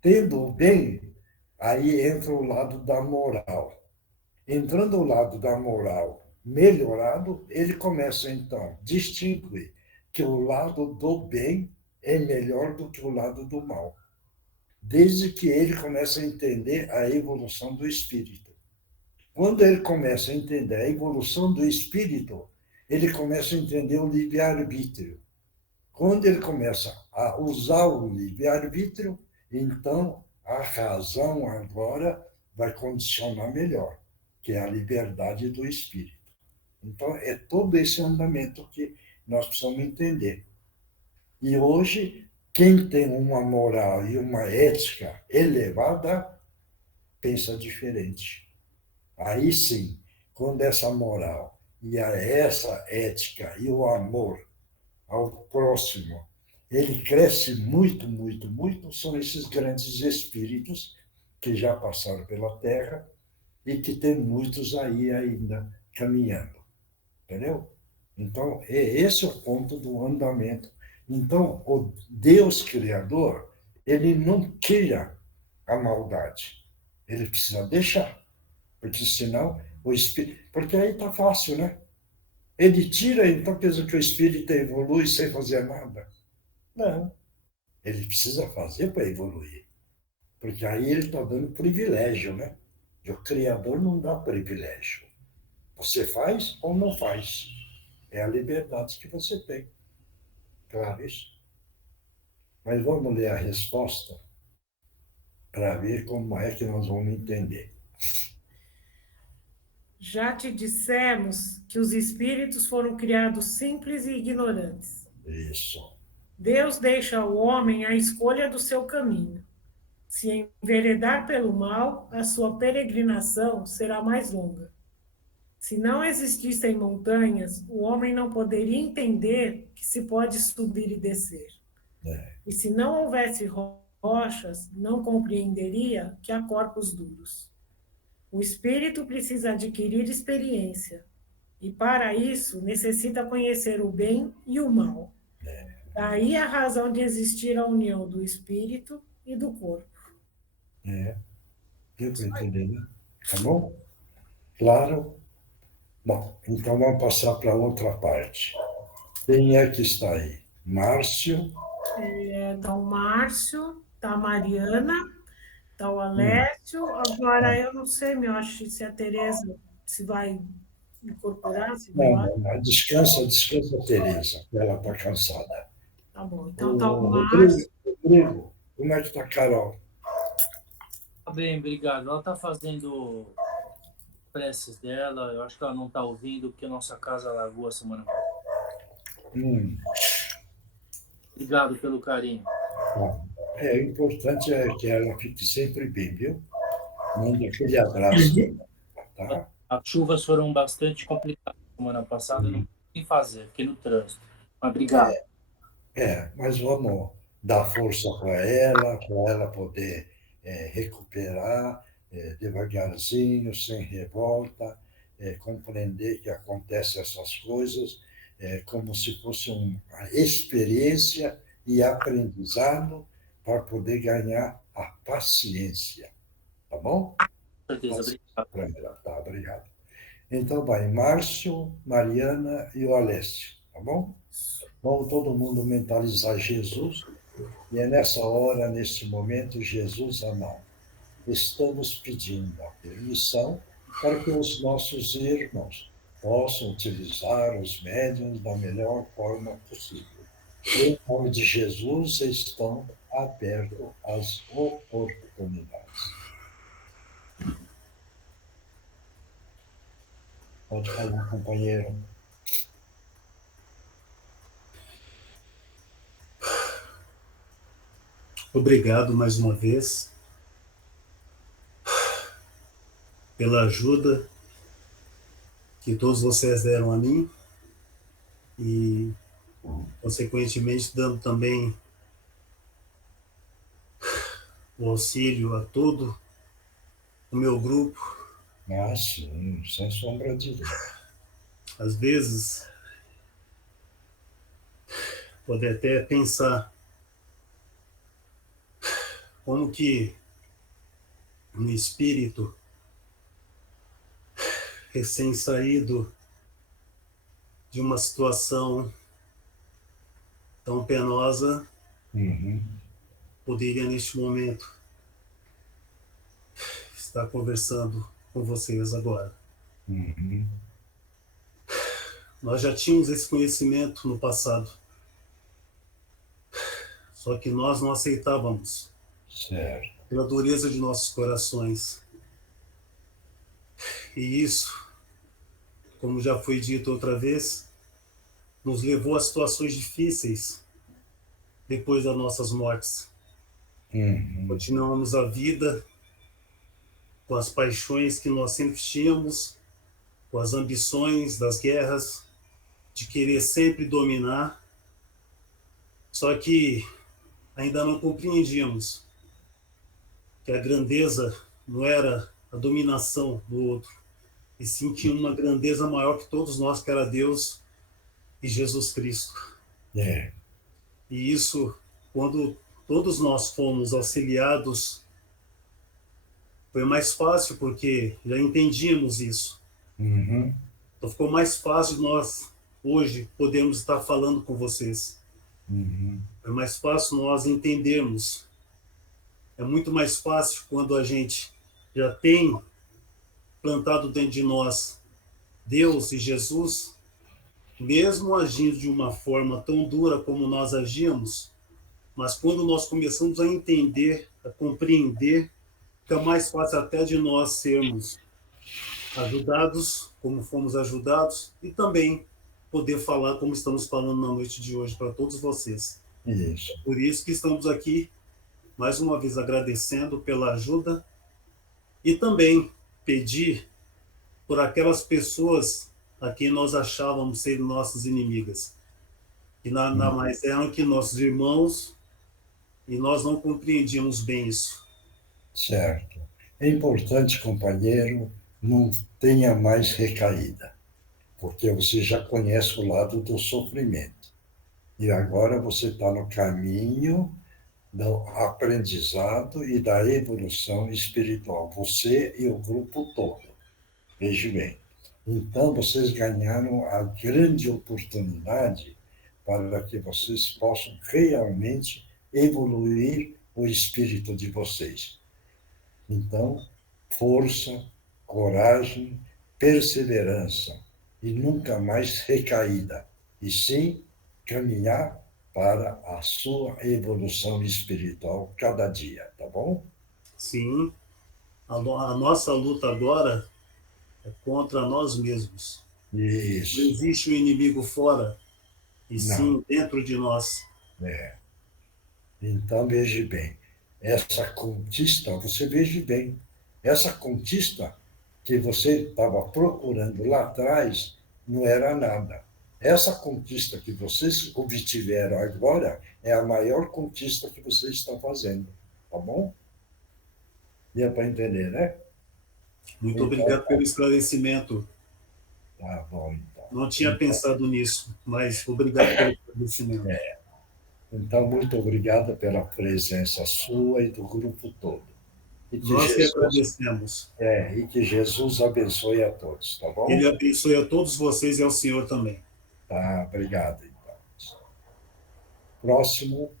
Tendo o bem, aí entra o lado da moral. Entrando o lado da moral melhorado, ele começa, então, a distinguir que o lado do bem é melhor do que o lado do mal. Desde que ele começa a entender a evolução do espírito. Quando ele começa a entender a evolução do espírito, ele começa a entender o livre-arbítrio. Quando ele começa a usar o livre-arbítrio, então a razão agora vai condicionar melhor, que é a liberdade do espírito. Então, é todo esse andamento que nós precisamos entender. E hoje, quem tem uma moral e uma ética elevada, pensa diferente. Aí sim, quando essa moral e essa ética e o amor ao próximo, ele cresce muito, muito, muito, são esses grandes espíritos que já passaram pela Terra e que tem muitos aí ainda caminhando. Entendeu? Então, esse é o ponto do andamento. Então, o Deus Criador, ele não cria a maldade. Ele precisa deixar. Porque senão, o espírito... Porque aí está fácil, né? Ele tira, então pensa que o espírito evolui sem fazer nada. Não. Ele precisa fazer para evoluir. Porque aí ele está dando privilégio, né? E o Criador não dá privilégio. Você faz ou não faz. É a liberdade que você tem. Claro isso? Mas vamos ler a resposta para ver como é que nós vamos entender. Já te dissemos que os espíritos foram criados simples e ignorantes. Isso. Deus deixa ao homem a escolha do seu caminho. Se enveredar pelo mal, a sua peregrinação será mais longa. Se não existissem montanhas, o homem não poderia entender que se pode subir e descer. E se não houvesse rochas, não compreenderia que há corpos duros. O espírito precisa adquirir experiência, e para isso necessita conhecer o bem e o mal. Daí a razão de existir a união do espírito e do corpo. Deu para entender, né? Tá bom? Claro? Bom, então vamos passar para outra parte. Quem é que está aí? Márcio? Está o Márcio, está a Mariana, está o Alessio. Agora, eu não sei, eu acho se a Tereza se vai incorporar. Se não, descansa, Tereza, ela está cansada. Tá bom, então está o Márcio. Rodrigo, como é que está a Carol? Tá bem, obrigado. Ela está fazendo preces dela, eu acho que ela não está ouvindo, porque a nossa casa alagou a semana passada. Obrigado pelo carinho. O importante é que ela fique sempre bem, viu? Manda aquele abraço. Tá? As chuvas foram bastante complicadas semana passada, eu não consegui fazer, aqui no trânsito. Mas obrigado. Mas vamos dar força para ela poder recuperar devagarzinho, sem revolta, compreender que acontecem essas coisas como se fosse uma experiência e aprendizado para poder ganhar a paciência. Tá bom? Com certeza, obrigado. Tá, obrigado. Então vai, Márcio, Mariana e o Alessio, tá bom? Vamos todo mundo mentalizar Jesus, e é nessa hora, nesse momento, Jesus amado, estamos pedindo a permissão para que os nossos irmãos possam utilizar os médiuns da melhor forma possível. Em nome de Jesus, estão abertas as oportunidades. Pode falar, companheiro. Obrigado mais uma vez pela ajuda que todos vocês deram a mim e, consequentemente, dando também o auxílio a todo o meu grupo. Ah, sim, sem sombra de dúvida. Às vezes, pode até pensar como que um espírito recém-saído de uma situação tão penosa poderia, neste momento, estar conversando com vocês agora. Nós já tínhamos esse conhecimento no passado, só que nós não aceitávamos, certo, pela dureza de nossos corações. E isso, como já foi dito outra vez, nos levou a situações difíceis depois das nossas mortes. Continuamos a vida com as paixões que nós sempre tínhamos, com as ambições das guerras, de querer sempre dominar, só que ainda não compreendíamos que a grandeza não era a dominação do outro, e sim tinha uma grandeza maior que todos nós, que era Deus e Jesus Cristo. É. E isso, quando todos nós fomos auxiliados, foi mais fácil, porque já entendíamos isso. Então ficou mais fácil nós, hoje, podermos estar falando com vocês. É mais fácil nós entendermos. É muito mais fácil quando a gente já tem plantado dentro de nós Deus e Jesus, mesmo agindo de uma forma tão dura como nós agíamos, mas quando nós começamos a entender, a compreender, fica mais fácil até de nós sermos ajudados, como fomos ajudados, e também poder falar como estamos falando na noite de hoje para todos vocês. Isso. Por isso que estamos aqui, mais uma vez, agradecendo pela ajuda e também pedir por aquelas pessoas a quem nós achávamos ser nossas inimigas, que nada mais eram que nossos irmãos, e nós não compreendíamos bem isso. Certo. É importante, companheiro, não tenha mais recaída, porque você já conhece o lado do sofrimento. E agora você está no caminho do aprendizado e da evolução espiritual, você e o grupo todo. Veja bem. Então, vocês ganharam a grande oportunidade para que vocês possam realmente evoluir o espírito de vocês. Então, força, coragem, perseverança e nunca mais recaída, e sim caminhar para a sua evolução espiritual cada dia, tá bom? Sim. A nossa luta agora é contra nós mesmos. Isso. Não existe um inimigo fora, e Não. sim dentro de nós. É. Então, veja bem, essa conquista, você veja bem, essa conquista que você estava procurando lá atrás não era nada. Essa conquista que vocês obtiveram agora é a maior conquista que vocês estão fazendo, tá bom? Deu para entender, né? Muito obrigado pelo esclarecimento. Tá bom, então. Não tinha pensado nisso, mas obrigado pelo esclarecimento. Então, muito obrigado pela presença sua e do grupo todo. E que Nós que Jesus, agradecemos. e que Jesus abençoe a todos, tá bom? Ele abençoe a todos vocês e ao Senhor também. Tá, obrigado, então. Próximo.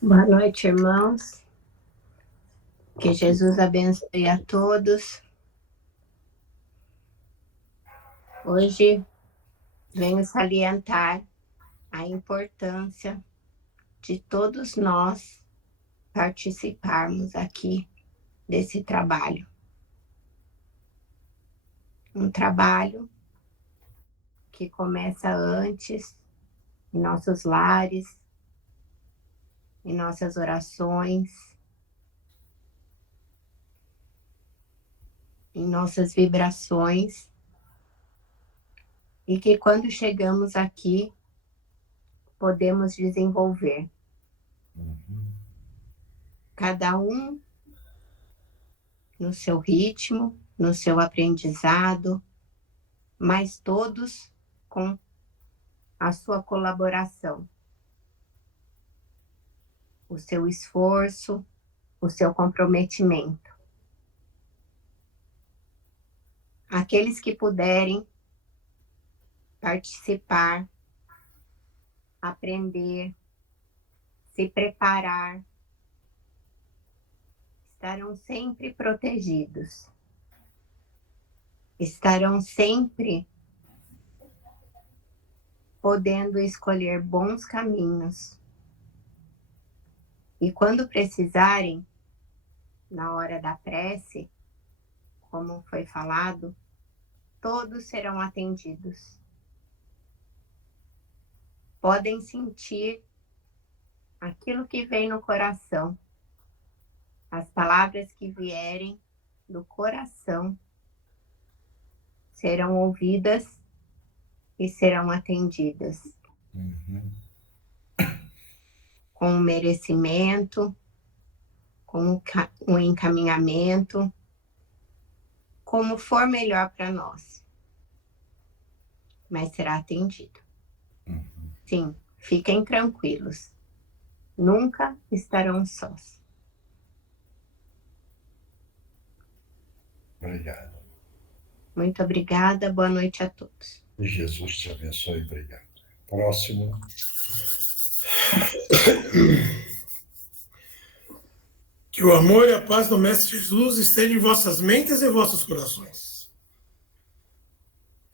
Boa noite, irmãos. Que Jesus abençoe a todos. Hoje venho salientar a importância de todos nós participarmos aqui desse trabalho. Um trabalho que começa antes, em nossos lares, em nossas orações, em nossas vibrações, e que quando chegamos aqui, podemos desenvolver. Cada um no seu ritmo, no seu aprendizado, mas todos com a sua colaboração, o seu esforço, o seu comprometimento. Aqueles que puderem participar, aprender, se preparar, estarão sempre protegidos, estarão sempre podendo escolher bons caminhos. E quando precisarem, na hora da prece, como foi falado, todos serão atendidos. Podem sentir aquilo que vem no coração. As palavras que vierem do coração serão ouvidas e serão atendidas. Com o merecimento, com o encaminhamento, como for melhor para nós. Mas será atendido. Sim, fiquem tranquilos. Nunca estarão sós. Obrigado. Muito obrigada. Boa noite a todos. Jesus te abençoe. Obrigado. Próximo. Que o amor e a paz do Mestre Jesus estejam em vossas mentes e vossos corações.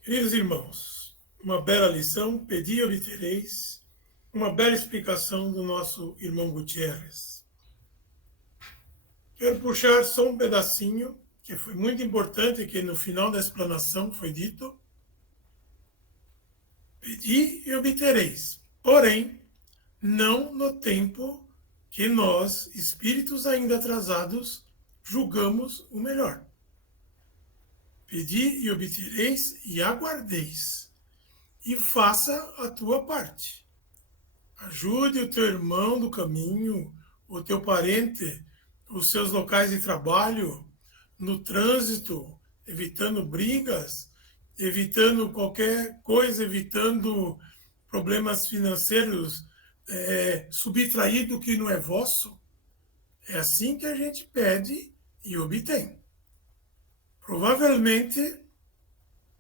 Queridos irmãos, uma bela lição, pedi e obtereis, uma bela explicação do nosso irmão Gutierrez. Quero puxar só um pedacinho, que foi muito importante, que no final da explanação foi dito, pedi e obtereis, porém, não no tempo que nós, espíritos ainda atrasados, julgamos o melhor. Pedi e obtereis e aguardeis, e faça a tua parte. Ajude o teu irmão do caminho, o teu parente, os seus locais de trabalho, no trânsito, evitando brigas, evitando qualquer coisa, evitando problemas financeiros, subtraído que não é vosso. É assim que a gente pede e obtém. Provavelmente,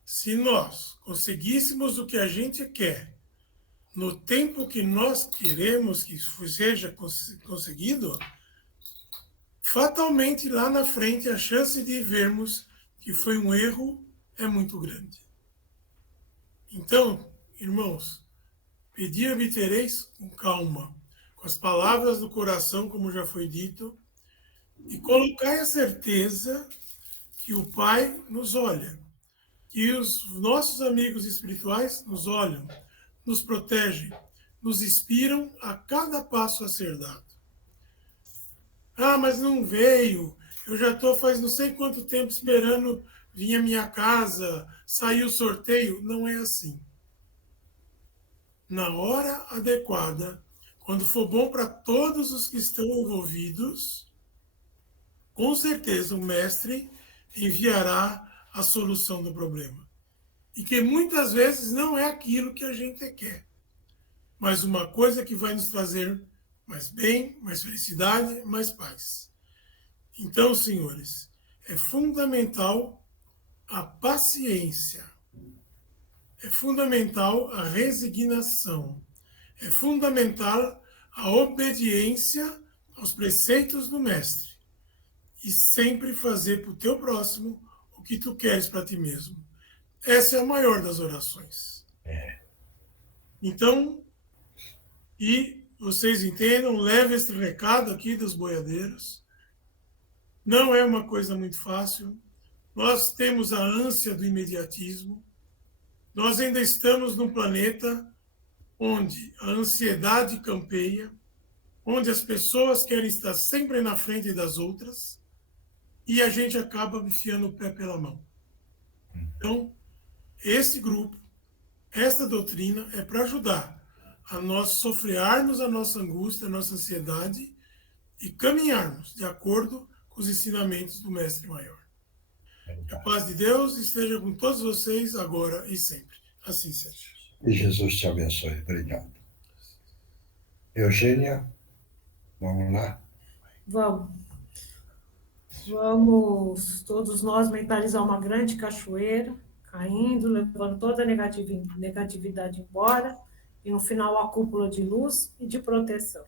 se nós conseguíssemos o que a gente quer, no tempo que nós queremos que seja conseguido, fatalmente lá na frente a chance de vermos que foi um erro é muito grande. Então, irmãos, pedi e obtereis com calma, com as palavras do coração, como já foi dito, e colocai a certeza que o Pai nos olha, que os nossos amigos espirituais nos olham, nos protegem, nos inspiram a cada passo a ser dado. Ah, mas não veio, eu já estou faz não sei quanto tempo esperando vir a minha casa, sair o sorteio. Não é assim. Na hora adequada, quando for bom para todos os que estão envolvidos, com certeza o mestre enviará a solução do problema. E que muitas vezes não é aquilo que a gente quer, mas uma coisa que vai nos trazer mais bem, mais felicidade, mais paz. Então, senhores, é fundamental a paciência, é fundamental a resignação, é fundamental a obediência aos preceitos do mestre e sempre fazer para o teu próximo o que tu queres para ti mesmo. Essa é a maior das orações. Então, E vocês entendam, leve esse recado aqui dos boiadeiros. Não é uma coisa muito fácil. Nós temos a ânsia do imediatismo. Nós ainda estamos num planeta onde a ansiedade campeia, onde as pessoas querem estar sempre na frente das outras e a gente acaba enfiando o pé pela mão. Então, esse grupo, essa doutrina é para ajudar a nós sofrearmos a nossa angústia, a nossa ansiedade e caminharmos de acordo com os ensinamentos do Mestre Maior. Que a paz de Deus esteja com todos vocês agora e sempre. Assim seja. E Jesus te abençoe. Obrigado. Eugênia, vamos lá? Vamos. Vamos todos nós mentalizar uma grande cachoeira, caindo, levando toda a negatividade embora, e no final a cúpula de luz e de proteção.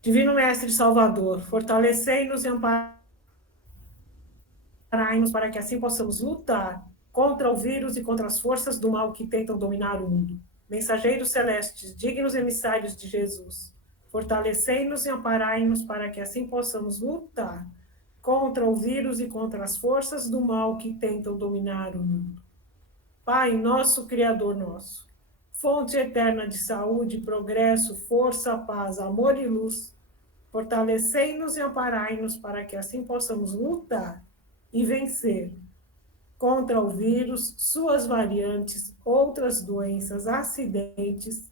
Divino Mestre Salvador, fortalecei-nos e amparai-nos para que assim possamos lutar contra o vírus e contra as forças do mal que tentam dominar o mundo. Mensageiros celestes, dignos emissários de Jesus, fortalecei-nos e amparai-nos para que assim possamos lutar contra o vírus e contra as forças do mal que tentam dominar o mundo. Pai nosso, Criador nosso, fonte eterna de saúde, progresso, força, paz, amor e luz, fortalecei-nos e amparai-nos para que assim possamos lutar e vencer contra o vírus, suas variantes, outras doenças, acidentes,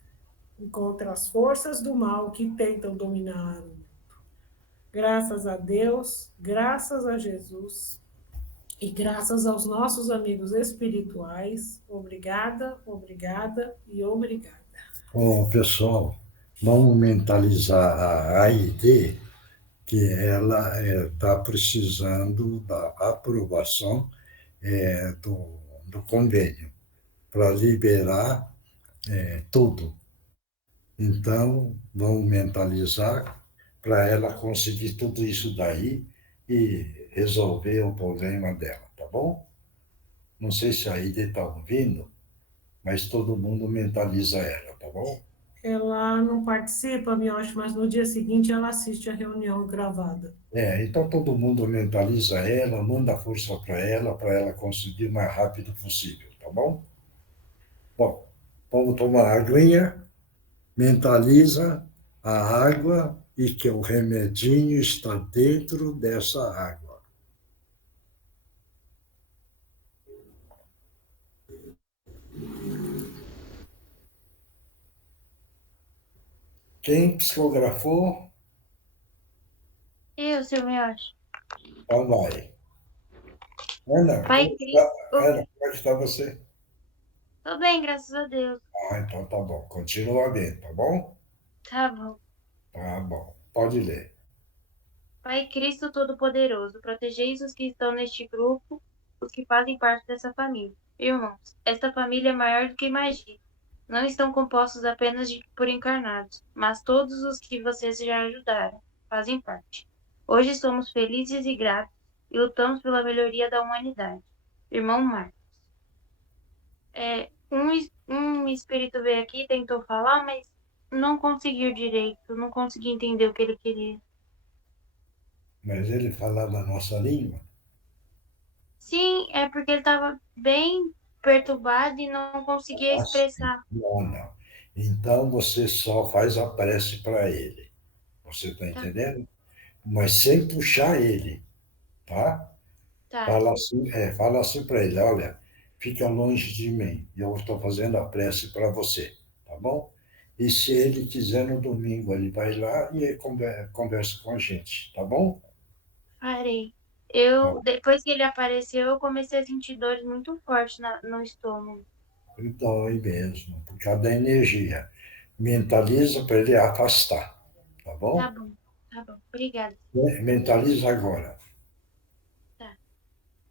e contra as forças do mal que tentam dominar o mundo. Graças a Deus, graças a Jesus e graças aos nossos amigos espirituais, obrigada, obrigada e obrigada. Bom, pessoal, vamos mentalizar a AID, que ela está precisando da aprovação do convênio para liberar tudo. Então, vamos mentalizar para ela conseguir tudo isso daí e resolver o problema dela, tá bom? Não sei se a Aide está ouvindo, mas todo mundo mentaliza ela, tá bom? Ela não participa, Mioche, mas no dia seguinte ela assiste a reunião gravada. Então todo mundo mentaliza ela, manda força para ela conseguir o mais rápido possível, tá bom? Bom, vamos tomar a aguinha, mentaliza a água e que o remedinho está dentro dessa água. Quem psicografou? Eu, seu Mioche. Então vai. Ana, Pai Cristo. Ana, como é que está você? Tô bem, graças a Deus. Então tá bom. Continua bem, tá bom? Tá bom. Tá bom. Pode ler. Pai Cristo Todo-Poderoso, protegeis os que estão neste grupo, os que fazem parte dessa família. Irmãos, esta família é maior do que imagina. Não estão compostos apenas por encarnados, mas todos os que vocês já ajudaram fazem parte. Hoje somos felizes e gratos e lutamos pela melhoria da humanidade. Irmão Marcos. Um espírito veio aqui, tentou falar, mas não conseguiu direito, não consegui entender o que ele queria. Mas ele falava a nossa língua? Sim, é porque ele estava bem perturbado e não conseguia expressar. Não. Então você só faz a prece para ele. Você está entendendo? Mas sem puxar ele, tá? Tá. Fala assim para ele, olha, fica longe de mim, eu estou fazendo a prece para você, tá bom? E se ele quiser no domingo, ele vai lá e conversa com a gente, tá bom? Farei. Depois que ele apareceu, eu comecei a sentir dores muito fortes no estômago. Dói mesmo, por causa da energia. Mentaliza para ele afastar, tá bom? Tá bom. Obrigada. Mentaliza agora. Tá.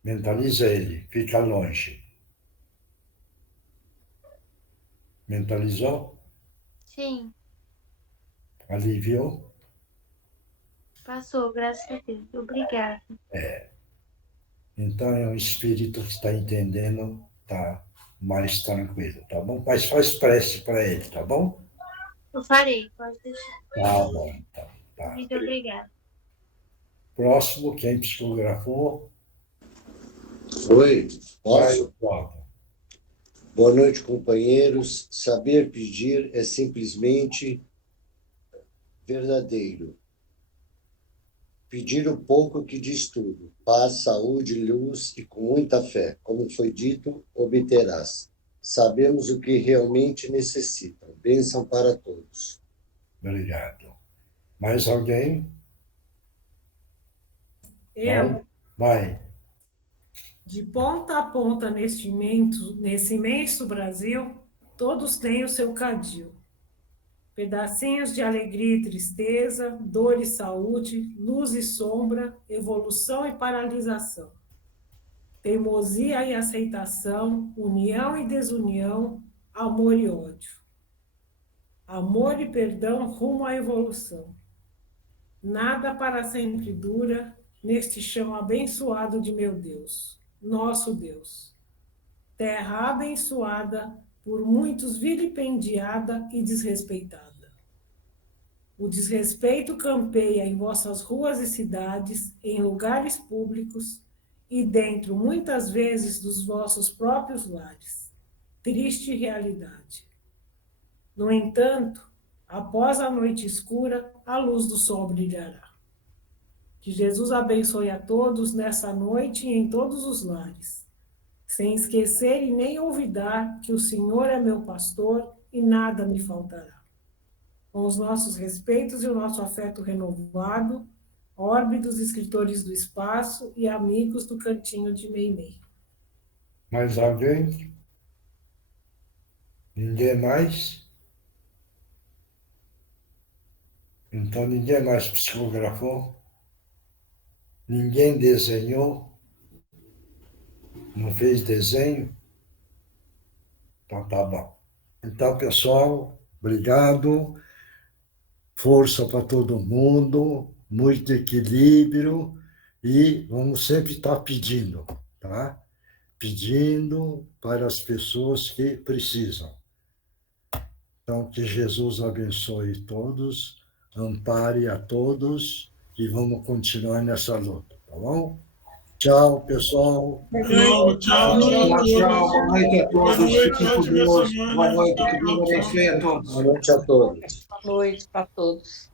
Mentaliza ele, fica longe. Mentalizou? Sim. Aliviou? Passou, graças a Deus. Obrigada. Então é um espírito que está entendendo, tá mais tranquilo, tá bom? Mas faz prece para ele, tá bom? Eu farei, pode deixar. Tá bom, então. Tá. Muito obrigada. Próximo, quem psicografou? Oi, posso? Vai, Boa noite, companheiros. Saber pedir é simplesmente verdadeiro. Pedir o pouco que diz tudo. Paz, saúde, luz e com muita fé. Como foi dito, obterás. Sabemos o que realmente necessitam. Bênção para todos. Obrigado. Mais alguém? Eu, Vai. de ponta a ponta nesse imenso Brasil, todos têm o seu cadil. Pedacinhos de alegria e tristeza, dor e saúde, luz e sombra, evolução e paralisação. Teimosia e aceitação, união e desunião, amor e ódio. Amor e perdão rumo à evolução. Nada para sempre dura neste chão abençoado de meu Deus, nosso Deus. Terra abençoada, por muitos vilipendiada e desrespeitada. O desrespeito campeia em vossas ruas e cidades, em lugares públicos e dentro, muitas vezes, dos vossos próprios lares. Triste realidade. No entanto, após a noite escura, a luz do sol brilhará. Que Jesus abençoe a todos nessa noite e em todos os lares, sem esquecer e nem olvidar que o Senhor é meu pastor e nada me faltará. Com os nossos respeitos e o nosso afeto renovado, orbe dos escritores do espaço e amigos do cantinho de Meimei. Mais alguém? Ninguém mais? Então ninguém mais psicografou? Ninguém desenhou? Não fez desenho? Então tá bom. Então, pessoal, obrigado. Força para todo mundo, muito equilíbrio e vamos sempre estar pedindo, tá? Pedindo para as pessoas que precisam. Então, que Jesus abençoe todos, ampare a todos e vamos continuar nessa luta, tá bom? Tchau, pessoal. Tchau. Boa noite a todos. Fiquem com Deus. Boa noite. Que Deus abençoe a todos. Boa noite a todos. Boa noite para todos.